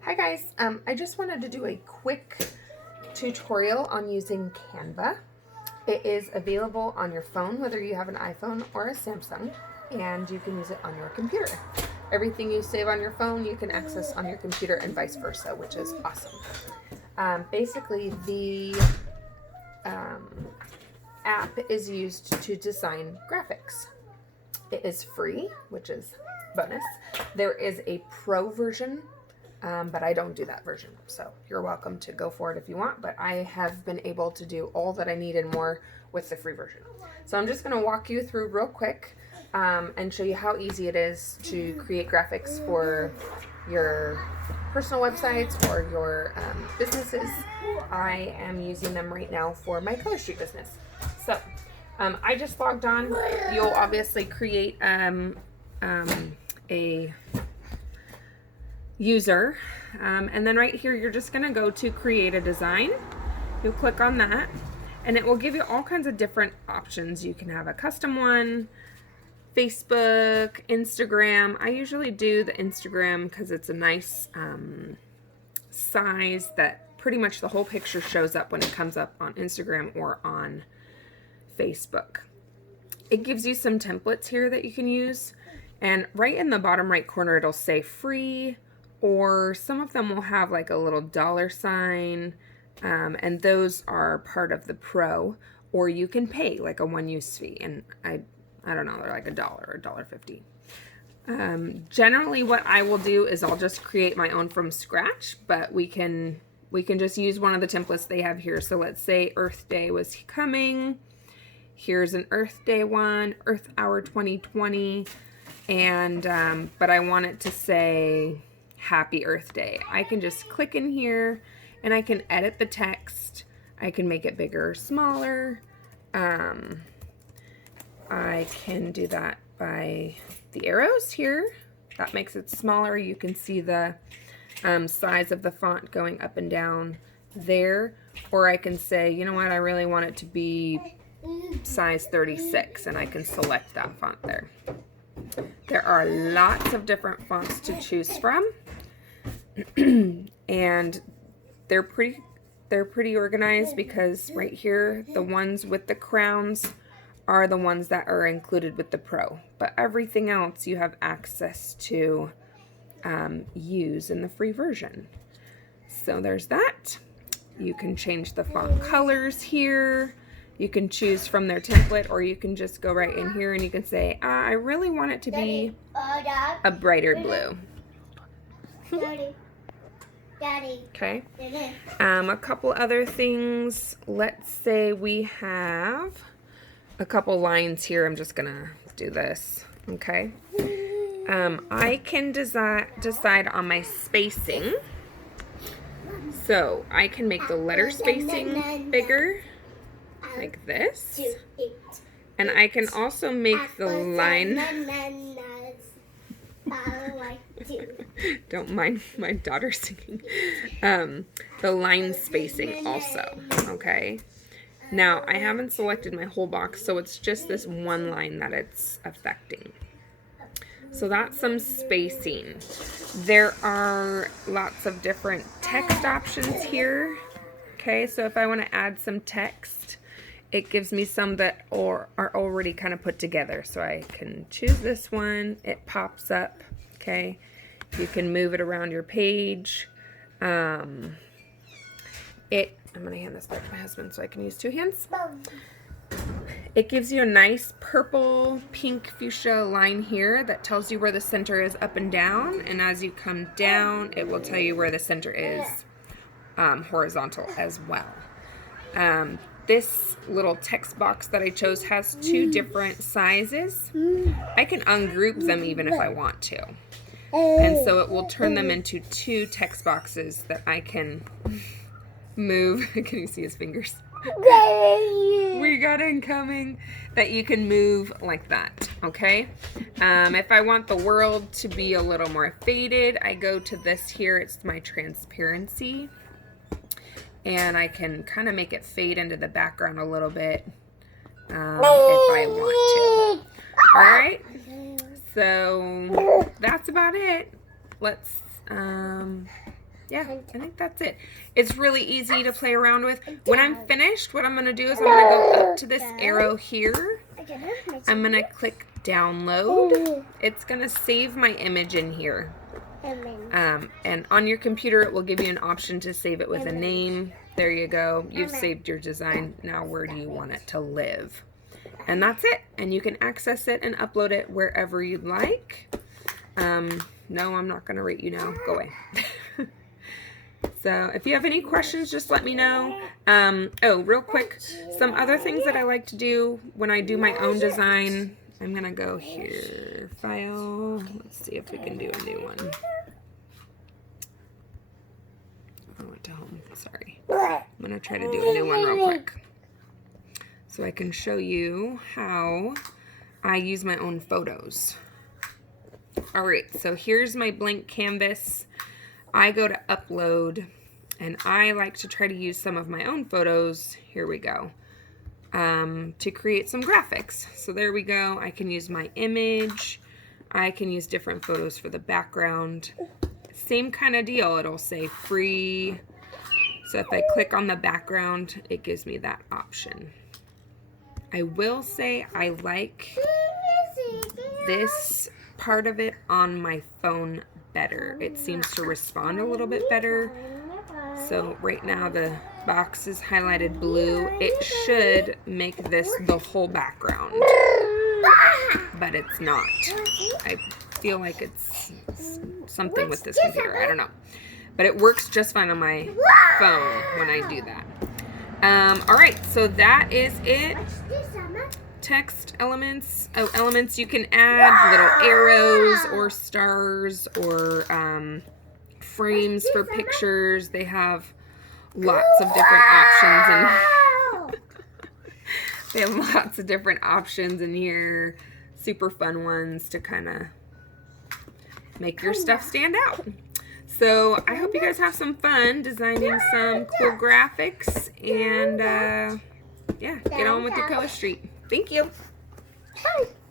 Hi guys, I just wanted to do a quick tutorial on using Canva. It is available on your phone, whether you have an iPhone or a Samsung, and you can use it on your computer. Everything you save on your phone, you can access on your computer and vice versa, which is awesome. Basically, the app is used to design graphics. It is free, which is bonus. There is a pro version, but I don't do that version, so you're welcome to go for it if you want, but I have been able to do all that I need and more with the free version. So I'm just going to walk you through real quick and show you how easy it is to create graphics for your personal websites or your businesses. I am using them right now for my Color Street business. So I just logged on. You'll obviously create a user, and then right here you're just going to go to create a design. You'll click on that and it will give you all kinds of different options. You can have a custom one, Facebook, Instagram. I usually do the Instagram because it's a nice size that pretty much the whole picture shows up when it comes up on Instagram or on Facebook. It gives you some templates here that you can use, and right in the bottom right corner it'll say free, or some of them will have like a little $sign, and those are part of the pro, or you can pay like a one-use fee, and I don't know, they're like $1 or $1.50. Generally what I will do is I'll just create my own from scratch, but we can just use one of the templates they have here. So let's say Earth Day was coming. Here's an Earth Day one, Earth Hour 2020, and but I want it to say Happy Earth Day. I can just click in here and I can edit the text. I can make it bigger or smaller. I can do that by the arrows here. That makes it smaller. You can see the size of the font going up and down there. Or I can say, you know what, I really want it to be size 36, and I can select that font there. There are lots of different fonts to choose from, and they're pretty organized because right here the ones with the crowns are the ones that are included with the pro, but everything else you have access to use in the free version. So there's that. You can change the font colors here. You can choose from their template, or you can just go right in here and you can say, I really want it to be a brighter blue. Okay. A couple other things. Let's say we have a couple lines here. I'm just gonna do this. Okay. I can decide on my spacing. So I can make the letter spacing bigger, like this, and I can also make the line don't mind my daughter singing, the line spacing also. Okay, now I haven't selected my whole box, so it's just this one line that it's affecting. So that's some spacing. There are lots of different text options here. Okay, so if I want to add some text, it gives me some that are already kind of put together. So I can choose this one. It pops up. Okay, you can move it around your page. I'm going to hand this back to my husband so I can use two hands. It gives you a nice purple, pink, fuchsia line here that tells you where the center is up and down. And as you come down, it will tell you where the center is horizontal as well. This little text box that I chose has two different sizes. I can ungroup them even if I want to. And so it will turn them into two text boxes that I can move. Can you see his fingers? We got incoming. That you can move like that. Okay. If I want the world to be a little more faded, I go to this here. It's my transparency, and I can kind of make it fade into the background a little bit if I want to. All right. So that's about it. Let's yeah, I think that's it. It's really easy to play around with. When I'm finished, what I'm going to do is I'm going to go up to this arrow here. I'm going to click download. It's going to save my image in here. And on your computer, it will give you an option to save it with a name. There you go. You've saved your design. Now, where do you want it to live? And that's it. And you can access it and upload it wherever you'd like. No, I'm not going to rate you now. Go away. So if you have any questions, just let me know. Oh, real quick, some other things that I like to do when I do my own design. I'm going to go here, file. Let's see if we can do a new one. I went to home, sorry. I'm going to try to do a new one real quick, so I can show you how I use my own photos. All right, so here's my blank canvas. I go to upload, and I like to try to use some of my own photos. Here we go. To create some graphics. So there we go. I can use my image. I can use different photos for the background. Same kind of deal. It'll say free. So if I click on the background, it gives me that option. I will say I like this part of it on my phone better. It seems to respond a little bit better. So right now the box is highlighted blue. It should make this the whole background, but it's not. I feel like it's something with this computer. I don't know. But it works just fine on my phone when I do that. All right, so that is it. Text elements. Oh, elements, you can add little arrows or stars or frames for pictures. They have lots of different options, and they have lots of different options in here. Super fun ones to kind of make your stuff stand out. So I hope you guys have some fun designing some cool graphics, and yeah, get on with your color street. Thank you.